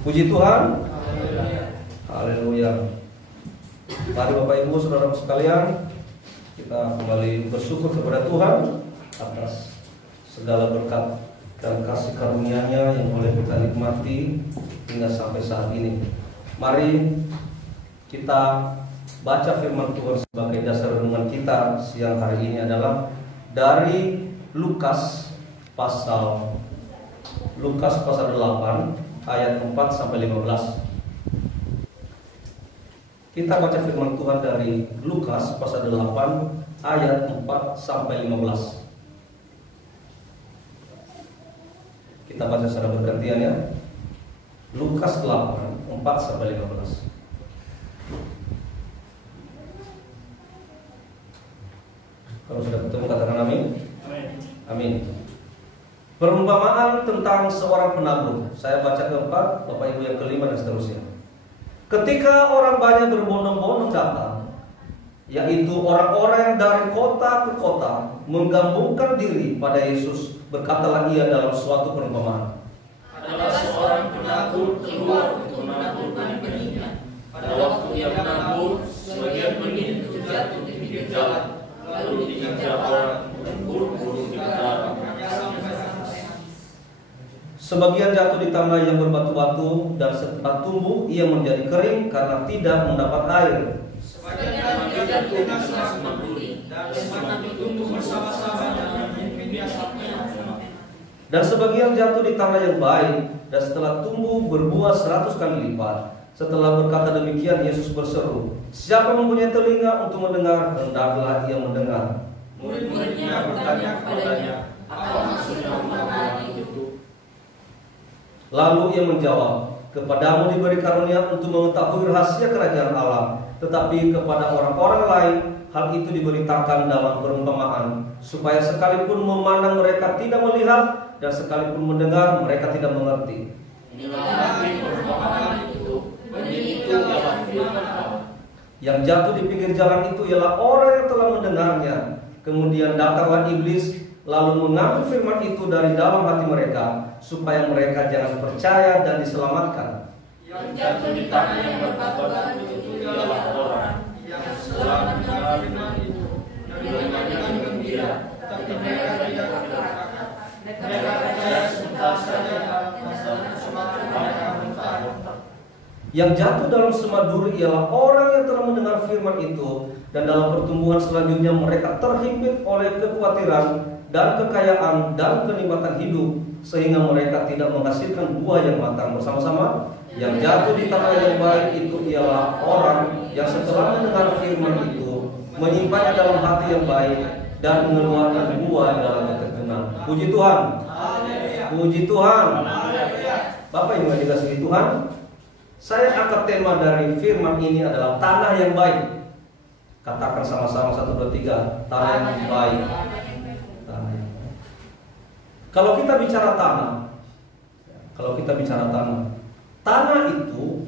Puji Tuhan. Haleluya. Mari Bapak Ibu Saudara sekalian, kita kembali bersyukur kepada Tuhan atas segala berkat dan kasih karunia-Nya yang boleh kita nikmati hingga sampai saat ini. Mari kita baca firman Tuhan sebagai dasar renungan kita siang hari ini adalah dari Lukas pasal 8 ayat 4 sampai 15. Kita baca firman Tuhan dari Lukas pasal 8 ayat 4 sampai 15. Kita baca secara bergantian ya. Lukas 8 4 sampai 15. Kalau sudah ketemu katakan amin. Amin. Perumpamaan tentang seorang penabur. Saya baca keempat, Bapak Ibu yang kelima dan seterusnya. Ketika orang banyak berbondong-bondong datang, yaitu orang-orang yang dari kota ke kota, menggabungkan diri pada Yesus, berkatalah ia dalam suatu perumpamaan. Adalah seorang penabur keluar untuk menaburkan benihnya. Pada waktu ia menabur, sebagian benih itu jatuh di pinggir jalan, lalu dikejar orang dan burung-burung di udara. Sebagian jatuh di tanah yang berbatu-batu, dan setelah tumbuh ia menjadi kering karena tidak mendapat air. Sebagian lagi jatuh di tengah-tengah duri, dan semakin tumbuh bersama-sama dengan biasanya. Dan sebagian jatuh di tanah yang baik, dan setelah tumbuh berbuah 100 kali lipat. Setelah berkata demikian, Yesus berseru, "Siapa mempunyai telinga untuk mendengar, hendaklah ia mendengar." Murid-muridnya bertanya kepadanya, "Apa maksud perumpamaan itu?" Lalu ia menjawab, "Kepadamu diberi karunia untuk mengetahui rahasia kerajaan Allah, tetapi kepada orang-orang lain hal itu diberitakan dalam perumpamaan, supaya sekalipun memandang mereka tidak melihat, dan sekalipun mendengar mereka tidak mengerti." Inilah arti perumpamaan itu. Benih itu ialah firman Allah. Yang jatuh di pinggir jalan itu ialah orang yang telah mendengarnya. Kemudian datanglah iblis, lalu mengambil firman itu dari dalam hati mereka, supaya mereka jangan percaya dan diselamatkan. Yang jatuh di tanah yang berbatu-batu itu ialah orang yang setelah mendengar firman itu, menerimanya dengan gembira, tetapi mereka tidak berakal. Mereka percaya sebentar saja, dan semakin mereka mentah. Yang jatuh dalam semaduri ialah orang yang telah mendengar firman itu, dan dalam pertumbuhan selanjutnya mereka terhimpit oleh kekhawatiran dan kekayaan dan kenikmatan hidup, sehingga mereka tidak menghasilkan buah yang matang. Bersama-sama, yang jatuh di tanah yang baik itu ialah orang yang setelah mendengar firman itu menyimpannya dalam hati yang baik dan mengeluarkan buah dalam ketenangan. Puji Tuhan. Puji Tuhan. Bapak Ibu yang dikasihi Tuhan, saya angkat tema dari firman ini adalah tanah yang baik. Katakan sama-sama 1, 2, 3, tanah yang baik. Tanah yang baik. Kalau kita bicara tanah, tanah itu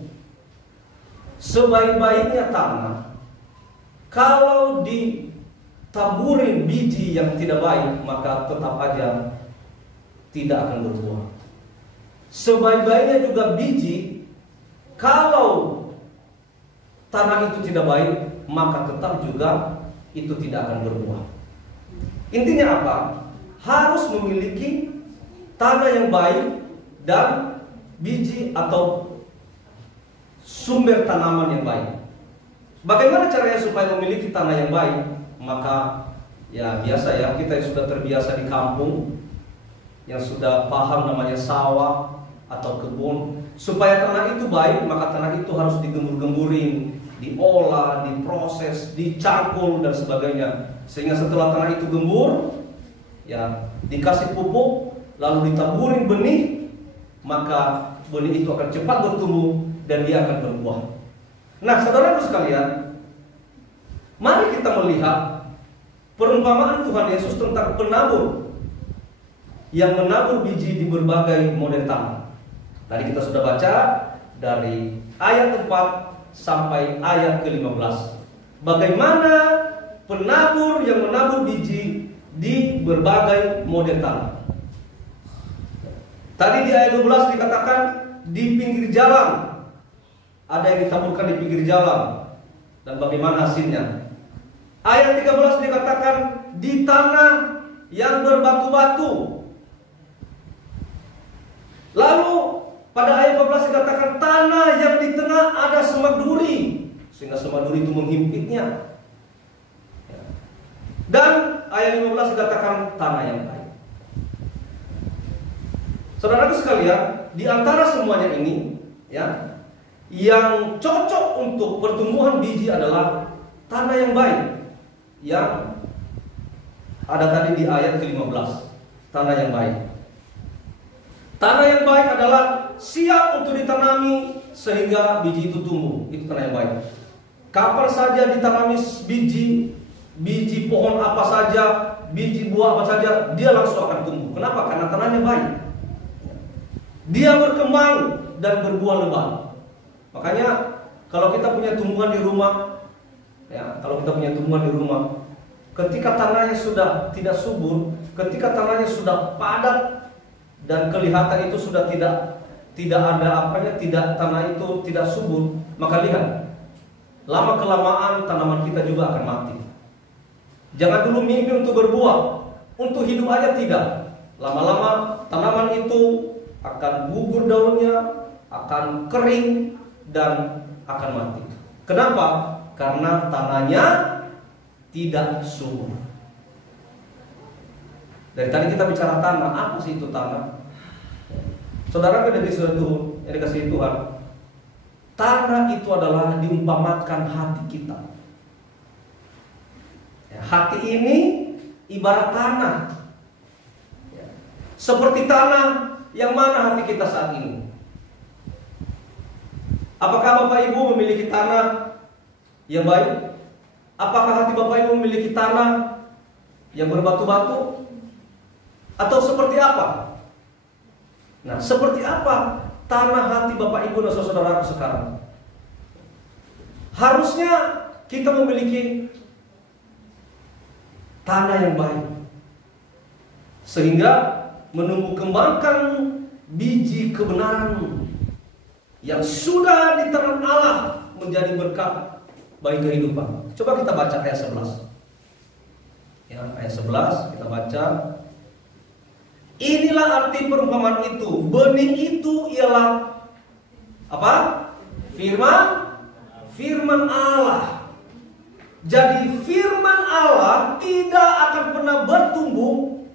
sebaik-baiknya tanah, kalau ditaburin biji yang tidak baik, maka tetap aja tidak akan berbuah. Sebaik-baiknya juga biji, kalau tanah itu tidak baik, maka tetap juga itu tidak akan berbuah. Intinya apa? Harus memiliki tanah yang baik dan biji atau sumber tanaman yang baik. Bagaimana caranya supaya memiliki tanah yang baik? Maka ya biasa ya, kita yang sudah terbiasa di kampung, yang sudah paham namanya sawah atau kebun. Supaya tanah itu baik, maka tanah itu harus digembur-gemburin, diolah, diproses, dicangkul dan sebagainya. Sehingga setelah tanah itu gembur, ya dikasih pupuk, lalu ditaburin benih, maka benih itu akan cepat bertumbuh dan dia akan berbuah. Nah, saudaraku sekalian, mari kita melihat perumpamaan Tuhan Yesus tentang penabur yang menabur biji di berbagai model tanah. Tadi kita sudah baca dari ayat 4 sampai ayat ke-15. Bagaimana penabur yang menabur biji di berbagai model tanah. Tadi di ayat 12 dikatakan di pinggir jalan. Ada yang ditaburkan di pinggir jalan. Dan bagaimana hasilnya? Ayat 13 dikatakan di tanah yang berbatu-batu. Lalu pada ayat 14 dikatakan tanah yang di tengah ada semak duri, sehingga semak duri itu menghimpitnya. Dan ayat 15 dikatakan tanah yang baik. Saudaraku sekalian, di antara semuanya ini, ya, yang cocok untuk pertumbuhan biji adalah tanah yang baik, yang ada tadi di ayat ke-15, tanah yang baik. Tanah yang baik adalah siap untuk ditanami sehingga biji itu tumbuh. Itu tanah yang baik. Kapan saja ditanami biji pohon apa saja, biji buah apa saja, dia langsung akan tumbuh. Kenapa? Karena tanahnya baik. Dia berkembang dan berbuah lebat. Makanya kalau kita punya tumbuhan di rumah, ya, ketika tanahnya sudah tidak subur, ketika tanahnya sudah padat dan kelihatan itu sudah tidak ada tanah itu tidak subur, maka lihat, lama kelamaan tanaman kita juga akan mati. Jangan dulu mimpi untuk berbuah, untuk hidup aja tidak. Lama-lama tanaman itu akan gugur daunnya, akan kering dan akan mati. Kenapa? Karena tanahnya tidak subur. Dari tadi kita bicara tanah, apa sih itu tanah? Saudara yang dikasih Tuhan, tanah itu adalah diumpamakan hati kita. Hati ini ibarat tanah. Seperti tanah, yang mana hati kita saat ini? Apakah Bapak Ibu memiliki tanah yang baik? Apakah hati Bapak Ibu memiliki tanah yang berbatu-batu? Atau seperti apa? Nah, seperti apa tanah hati Bapak Ibu dan saudara-saudaraku sekarang? Harusnya kita memiliki tanah yang baik, sehingga menumbuh kembangkan biji kebenaran yang sudah ditanam Allah menjadi berkat bagi kehidupan. Coba kita baca ayat 11. Ya, ayat 11 kita baca. Inilah arti perumpamaan itu. Benih itu ialah apa? Firman Allah. Jadi firman Allah tidak akan pernah bertumbuh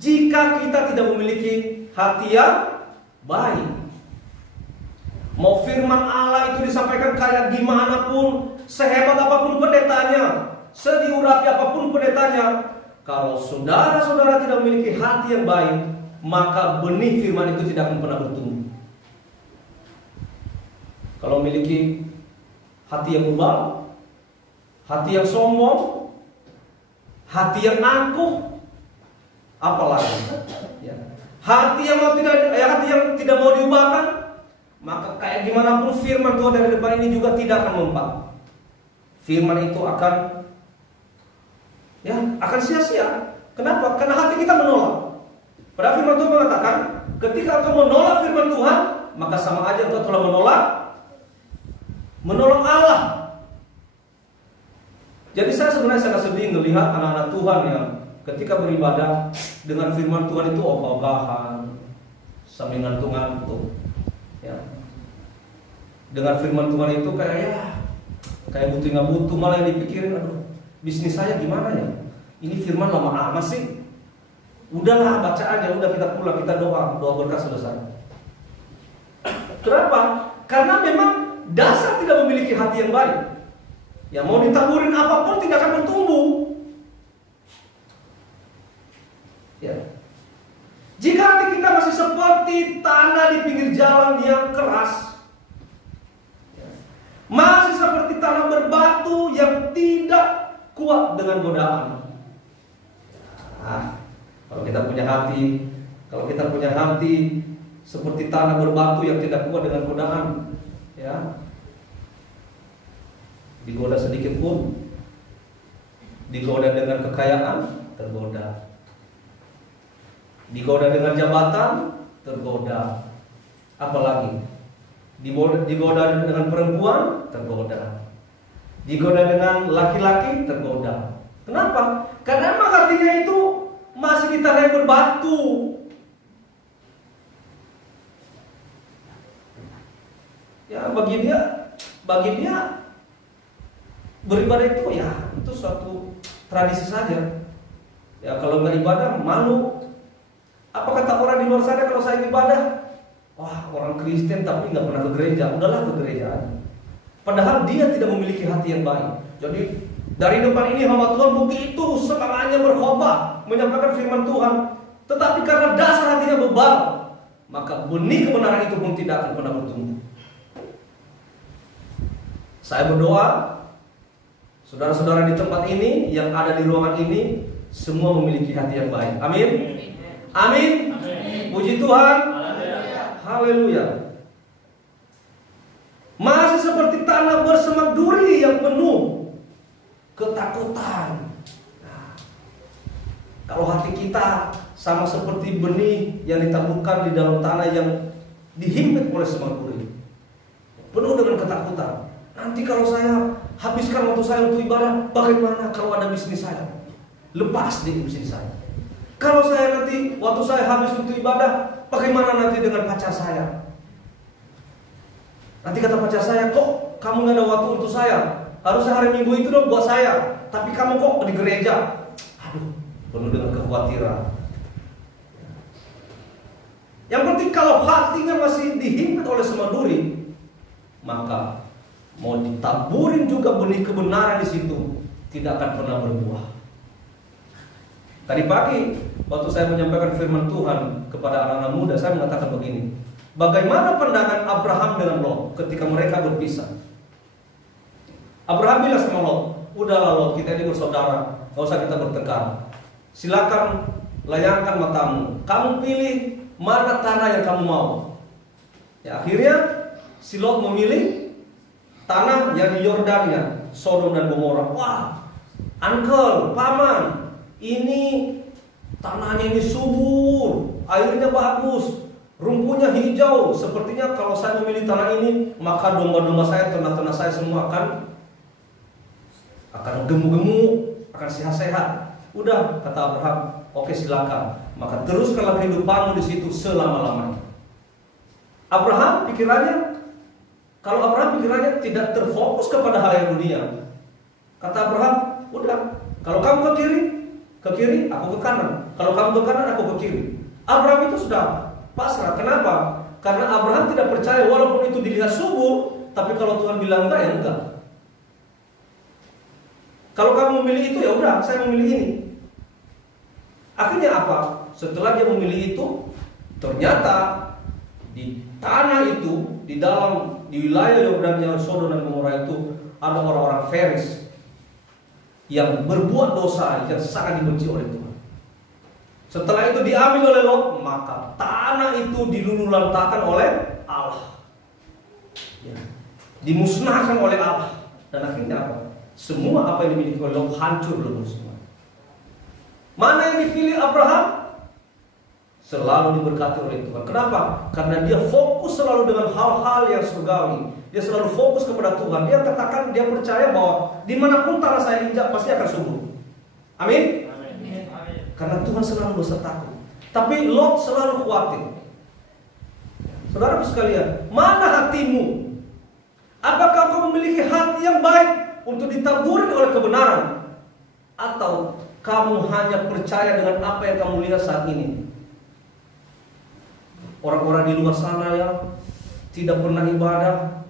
jika kita tidak memiliki hati yang baik. Mau firman Allah itu disampaikan kayak gimana pun, sehebat apapun pendetanya, sediurapi apapun pendetanya, kalau saudara-saudara tidak memiliki hati yang baik, maka benih firman itu tidak akan pernah bertumbuh. Kalau memiliki hati yang bebal, hati yang sombong, hati yang angkuh, apalagi ya, hati yang tidak mau diubahkan, maka kayak gimana pun firman Tuhan dari depan ini juga tidak akan mempan. Firman itu akan sia-sia. Kenapa? Karena hati kita menolak. Padahal firman Tuhan mengatakan, ketika engkau menolak firman Tuhan, maka sama aja engkau telah menolong Allah. Jadi saya sebenarnya sangat sedih melihat anak-anak Tuhan yang ketika beribadah dengan firman Tuhan itu ogah-ogahan, sambil ngantuk-ngantuk. Ya. Dengan firman Tuhan itu kayak butuh nggak butuh, malah yang dipikirin, aduh, bisnis saya gimana ya? Ini firman lama amat sih. Udahlah, baca aja, udah kita pulang, kita doa berkat selesai. Kenapa? Karena memang dasar tidak memiliki hati yang baik. Ya, mau ditaburin apapun tidak akan bertumbuh. Ya. Jika hati kita masih seperti tanah di pinggir jalan yang keras, masih seperti tanah berbatu yang tidak kuat dengan godaan. Kalau kita punya hati seperti tanah berbatu yang tidak kuat dengan godaan, ya, digoda sedikit pun, digoda dengan kekayaan, tergoda. Digoda dengan jabatan, tergoda. Apalagi digoda dengan perempuan, tergoda. Digoda dengan laki-laki, tergoda. Kenapa? Karena emang hatinya itu masih di tanah yang berbatu. Ya, bagi dia beribadah itu ya itu suatu tradisi saja. Ya, kalau nggak ibadah malu. Apa kata orang di luar sana kalau saya ibadah? Wah, orang Kristen tapi nggak pernah ke gereja. Udahlah ke gereja aja. Padahal dia tidak memiliki hati yang baik. Jadi dari depan ini hamba Tuhan begitu semangatnya berkhotbah menyampaikan firman Tuhan, tetapi karena dasar hatinya bebal, maka benih kebenaran itu pun tidak akan pernah bertumbuh. Saya berdoa, saudara-saudara di tempat ini, yang ada di ruangan ini, semua memiliki hati yang baik. Amin. Amin. Puji Tuhan. Haleluya. Masih seperti tanah bersemak duri yang penuh ketakutan. Nah, kalau hati kita sama seperti benih yang ditaburkan di dalam tanah yang dihimpit oleh semak duri, penuh dengan ketakutan. Nanti kalau saya habiskan waktu saya untuk ibadah, bagaimana kalau ada bisnis saya? Lepas di bisnis saya. Kalau saya nanti waktu saya habis untuk ibadah, bagaimana nanti dengan pacar saya? Nanti kata pacar saya, kok kamu gak ada waktu untuk saya? Harusnya hari Minggu itu dong buat saya, tapi kamu kok di gereja? Aduh, penuh dengan kekhawatiran. Yang penting kalau hatinya masih dihimpit oleh semak duri, maka mau ditaburin juga benih kebenaran di situ, tidak akan pernah berbuah. Tadi pagi waktu saya menyampaikan firman Tuhan kepada anak-anak muda, saya mengatakan begini: bagaimana pandangan Abraham dengan Lot ketika mereka berpisah? Abraham bilang sama Lot, udahlah Lot, kita ini bersaudara, gak usah kita bertengkar. Silakan layangkan matamu, kamu pilih mana tanah yang kamu mau. Ya, akhirnya si Lot memilih tanah yang di Yordania, Sodom dan Gomora. Wah, uncle, paman, ini tanahnya ini subur, airnya bagus, rumputnya hijau. Sepertinya kalau saya memilih tanah ini, maka domba-domba saya, ternak-ternak saya semua akan gemuk-gemuk, akan sehat-sehat. Udah, kata Abraham, oke silakan. Maka teruskanlah kehidupanmu di situ selama-lamanya. Abraham pikirannya tidak terfokus kepada hal yang dunia. Kata Abraham, udah, kalau kamu ke kiri, aku ke kanan. Kalau kamu ke kanan, aku ke kiri. Abraham itu sudah pasrah. Kenapa? Karena Abraham tidak percaya walaupun itu dilihat subur, tapi kalau Tuhan bilang enggak, ya enggak. Kalau kamu memilih itu, ya udah, saya memilih ini. Akhirnya apa? Setelah dia memilih itu, ternyata di tanah itu, di wilayah Yordania, Sodom dan Gomora itu ada orang-orang Faris yang berbuat dosa yang sangat dibenci oleh Tuhan. Setelah itu diambil oleh Lot, maka tanah itu dilululantakkan oleh Allah, ya, dimusnahkan oleh Allah. Dan akhirnya apa? Semua apa yang dimiliki oleh Lot hancur dulu semua. Mana yang dipilih Abraham? Selalu diberkati oleh Tuhan. Kenapa? Karena dia fokus selalu dengan hal-hal yang surgawi. Dia selalu fokus kepada Tuhan. Dia katakan, dia percaya bahwa dimanapun tanah saya injak pasti akan subur. Amin? Amin. Karena Tuhan selalu bersertaku. Tapi Lot selalu khawatir. Saudara sekalian, mana hatimu? Apakah kau memiliki hati yang baik untuk ditaburin oleh kebenaran? Atau kamu hanya percaya dengan apa yang kamu lihat saat ini? Orang-orang di luar sana yang tidak pernah ibadah,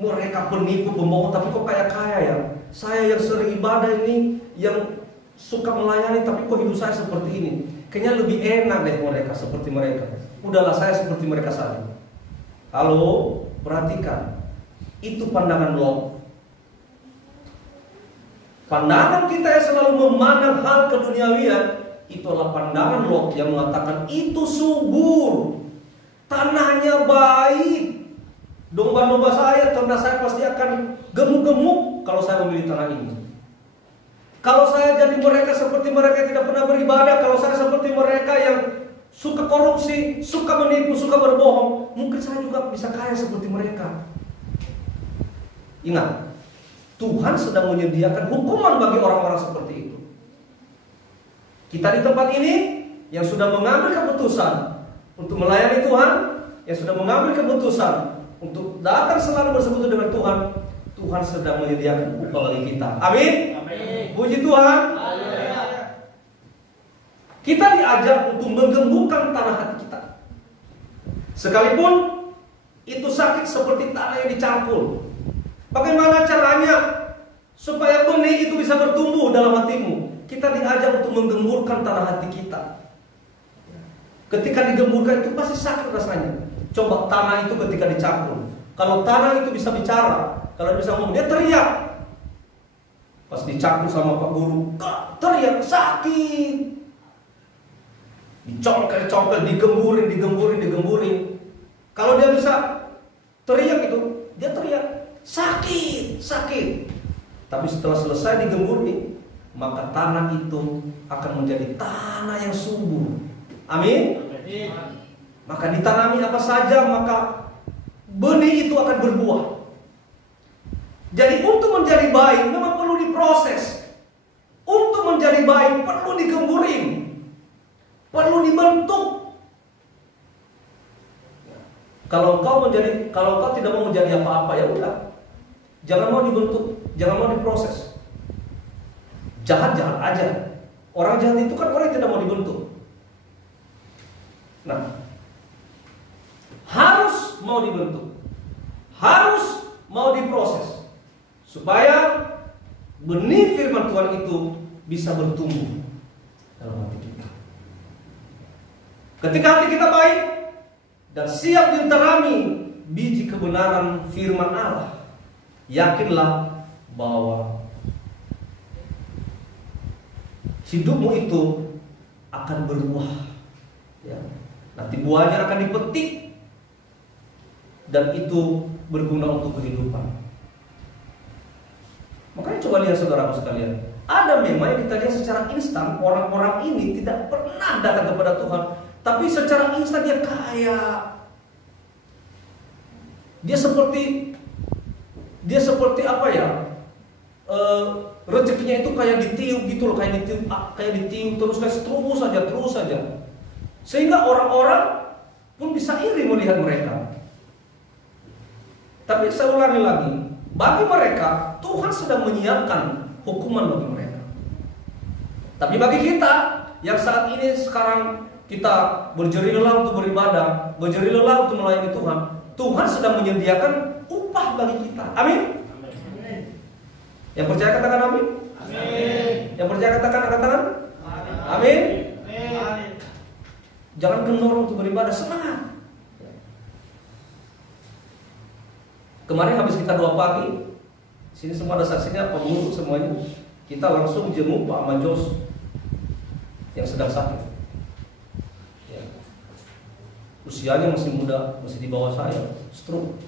mereka penipu, pembohong, tapi kok kaya-kaya ya. Saya yang sering ibadah ini, yang suka melayani, tapi kok hidup saya seperti ini. Kayaknya lebih enak deh mereka seperti mereka. Udahlah, saya seperti mereka saja. Halo, perhatikan. Itu pandangan Lot. Pandangan kita yang selalu memandang hal keduniawian, itu adalah pandangan Lot yang mengatakan itu subur, tanahnya baik, domba-domba saya, ternak saya pasti akan gemuk-gemuk kalau saya memilih tanah ini. Kalau saya jadi mereka seperti mereka yang tidak pernah beribadah, kalau saya seperti mereka yang suka korupsi, suka menipu, suka berbohong, mungkin saya juga bisa kaya seperti mereka. Ingat, Tuhan sedang menyediakan hukuman bagi orang-orang seperti itu. Kita di tempat ini yang sudah mengambil keputusan untuk melayani Tuhan, yang sudah mengambil keputusan untuk datang selalu bersekutu dengan Tuhan, Tuhan sedang menyediakan upah bagi kita. Amin. Amin. Puji Tuhan. Kita diajar untuk menggemburkan tanah hati kita. Sekalipun itu sakit seperti tanah yang dicangkul. Bagaimana caranya supaya benih itu bisa bertumbuh dalam hatimu? Kita diajar untuk menggemburkan tanah hati kita. Ketika digemburkan itu pasti sakit rasanya. Coba tanah itu ketika dicangkul. Kalau tanah itu bisa bicara, kalau bisa ngomong, dia teriak. Pas dicangkul sama Pak Guru, teriak sakit. Dicongkel-congkel, digemburin. Kalau dia bisa teriak itu, dia teriak sakit. Tapi setelah selesai digemburin, maka tanah itu akan menjadi tanah yang subur. Amin. Maka ditanami apa saja, maka benih itu akan berbuah. Jadi untuk menjadi baik memang perlu diproses. Untuk menjadi baik perlu digemburin, perlu dibentuk. Kalau kau tidak mau menjadi apa-apa, ya udah, jangan mau dibentuk, jangan mau diproses. Jahat aja. Orang jahat itu kan orang yang tidak mau dibentuk. Nah, harus mau dibentuk, harus mau diproses, supaya benih firman Tuhan itu bisa bertumbuh dalam hati kita. Ketika hati kita baik dan siap ditanami biji kebenaran firman Allah, yakinlah bahwa hidupmu itu akan berbuah. Ya. Nanti buahnya akan dipetik dan itu berguna untuk kehidupan. Makanya coba lihat saudaraku sekalian, ada memang yang kita lihat secara instan, orang-orang ini tidak pernah datang kepada Tuhan, tapi secara instan dia kaya. Dia seperti apa ya? Rezekinya itu kayak ditiup gitu loh, kayak ditiup terus saja. Sehingga orang-orang pun bisa iri melihat mereka. Tapi saya ulangi lagi, bagi mereka Tuhan sedang menyiapkan hukuman bagi mereka. Tapi bagi kita yang saat ini sekarang kita berjerih lelah untuk beribadah, berjerih lelah untuk melayani Tuhan, Tuhan sedang menyediakan upah bagi kita. Amin. Yang percaya katakan amin. Amin. Yang percaya katakan angkat tangan. Amin. Jangan kendor untuk beribadah, semangat. Kemarin habis kita doa pagi, sini semua ada saksinya, pengurus semuanya. Kita langsung jenguk Pak Amajos yang sedang sakit. Ya. Usianya masih muda, masih di bawah saya, stroke.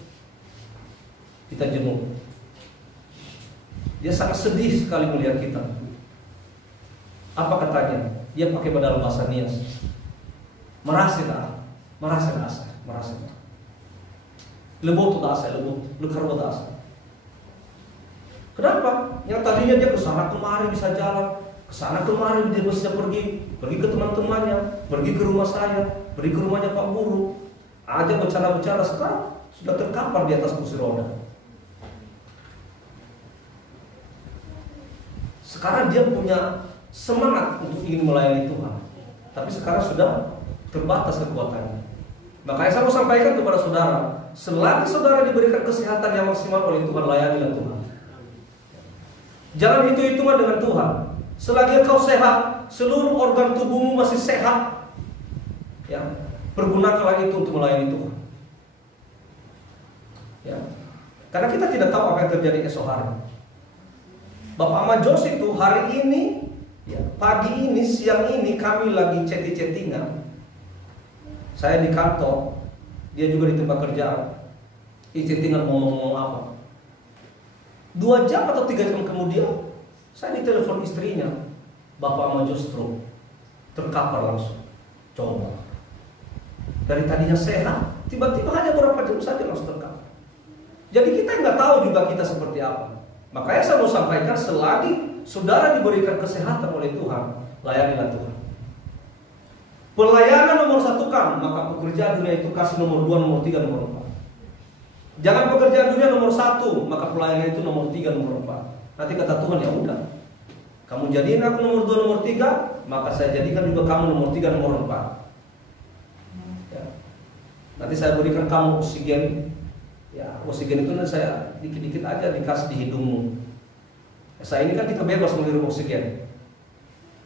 Kita jenguk. Dia sangat sedih sekali melihat kita. Apa katanya? Dia pakai dalam bahasa Nias. Merasa. Lebot asa. Kenapa? Yang tadinya dia kesana kemari bisa jalan, kesana kemari dia bisa pergi ke teman-temannya, pergi ke rumah saya, pergi ke rumahnya Pak Guru, aja bercanda-bercanda. Sekarang sudah terkapar di atas kursi roda. Sekarang dia punya semangat untuk ingin melayani Tuhan, tapi sekarang sudah terbatas kekuatannya. Makanya saya mau sampaikan kepada saudara, selagi saudara diberikan kesehatan yang maksimal oleh Tuhan, layanilah Tuhan. Jangan hitung-hitungan dengan Tuhan. Selagi kau sehat, seluruh organ tubuhmu masih sehat, ya, pergunakanlah itu untuk melayani Tuhan. Ya, karena kita tidak tahu apa yang terjadi esok hari. Bapak Amajos itu hari ini, ya, pagi ini, siang ini kami lagi chatting-chattingan. Saya di kantor, dia juga di tempat kerjaan. Chattingan ngomong-ngomong apa. 2 jam atau 3 jam kemudian, saya ditelepon istrinya, Bapak Amajos stroke, terkapar langsung. Coba, Dari tadinya sehat, tiba-tiba hanya beberapa jam saja langsung terkapar. Jadi kita nggak tahu juga kita seperti apa. Makanya saya mau sampaikan, selagi saudara diberikan kesehatan oleh Tuhan, layanilah Tuhan. Pelayanan nomor 1 kan, maka pekerjaan dunia itu kasih nomor 2, nomor 3, nomor 4. Jangan pekerjaan dunia nomor 1, maka pelayanan itu nomor 3, nomor 4. Nanti kata Tuhan, ya udah, kamu jadiin aku nomor 2, nomor 3, maka saya jadikan juga kamu nomor 3, nomor 4. Ya. Nanti saya berikan kamu oksigen. Ya, oksigen itu nanti saya dikit-dikit aja dikasih di hidungmu. Saya ini kan kita bebas menghirup oksigen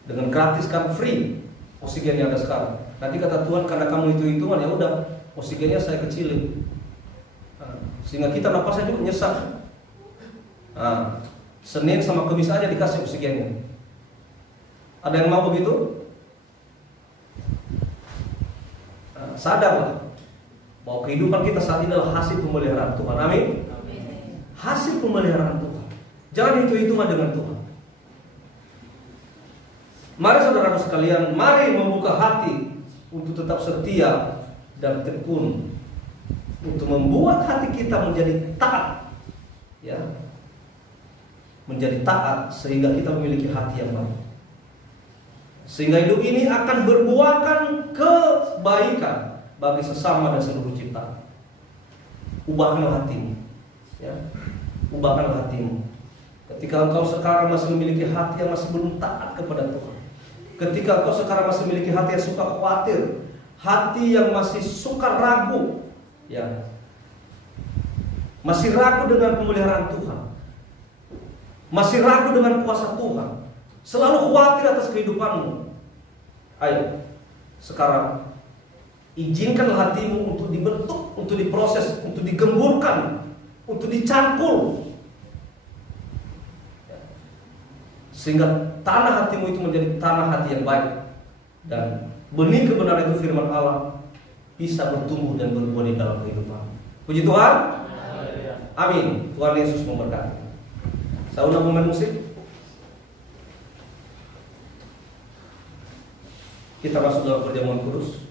dengan gratis kan, free oksigen yang ada sekarang. Nanti kata Tuhan, karena kamu hitungan, ya udah oksigennya saya kecilin, sehingga kita napasnya juga nyesek. Senin sama Kamis aja dikasih oksigennya. Ada yang mau begitu? Sadar bahwa kehidupan kita saat ini adalah hasil pemeliharaan Tuhan. Amin. Hasil pemeliharaan Tuhan. Jangan hitung-hitungan dengan Tuhan. Mari saudara sekalian, mari membuka hati untuk tetap setia dan tekun, untuk membuat hati kita menjadi taat, ya, menjadi taat sehingga kita memiliki hati yang baik, sehingga hidup ini akan berbuahkan kebaikan bagi sesama dan seluruh ciptaan. Ubahkanlah hatimu, ya, ubahkanlah hatimu. Ketika engkau sekarang masih memiliki hati yang masih belum taat kepada Tuhan, ketika engkau sekarang masih memiliki hati yang suka khawatir, hati yang masih suka ragu, ya, masih ragu dengan pemeliharaan Tuhan, masih ragu dengan kuasa Tuhan, selalu khawatir atas kehidupanmu, ayo sekarang izinkanlah hatimu untuk dibentuk, untuk diproses, untuk digemburkan, untuk dicangkul, sehingga tanah hatimu itu menjadi tanah hati yang baik, dan benih kebenaran itu, firman Allah, bisa bertumbuh dan berbuah di dalam kehidupan. Puji Tuhan. Amin. Tuhan Yesus memberkati. Saya undang pemain musik. Kita masuk dalam perjamuan kudus.